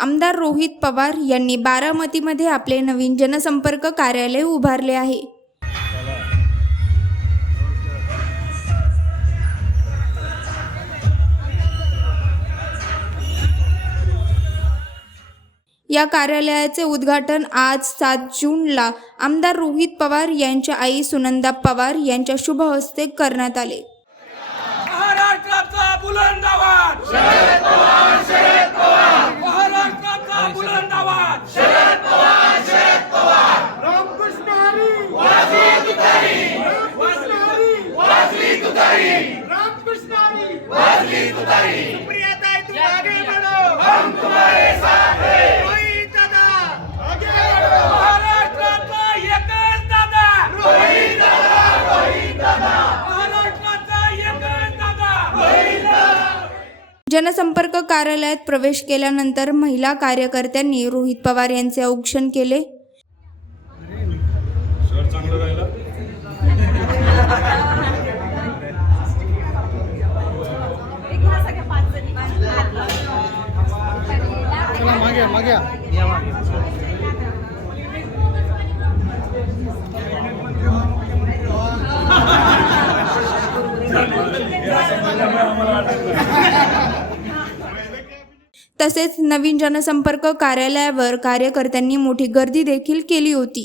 आमदार रोहित पवार यांनी बारामतीमध्ये आपले नवीन जनसंपर्क कार्यालय उभारले आहे। या कार्यालयाचे उद्घाटन आज 7 जूनला आमदार रोहित पवार यांच्या आई सुनंदा पवार यांच्या शुभ हस्ते करण्यात आले। महाराष्ट्राचा बुलंद आवाज शरद पवार, शरद पवार। महाराष्ट्राचा बुलंद आवाज शरद पवार, शरद पवार। रामकृष्ण हरी वाजवी तुतारी, रामकृष्ण हरी वाजवी तुतारी, रामकृष्ण हरी वाजवी तुतारी। सुप्रियाताई तुम आगे बढ़ो, हम तुम्हारे साथ हैं। रोहित दादा आगे बढ़ो, महाराष्ट्राचा एकच दादा रोहित दादा, रोहित दादा। महाराष्ट्राचा एकच दादा रोहित दादा। जनसंपर्क कार्यालयात प्रवेश केल्यानंतर महिला कार्यकर्त्यांनी रोहित पवार यांचे औक्षण केले। तसेच नवीन जनसंपर्क कार्यालयावर कार्यकर्त्यांनी मोठी गर्दी देखील केली होती।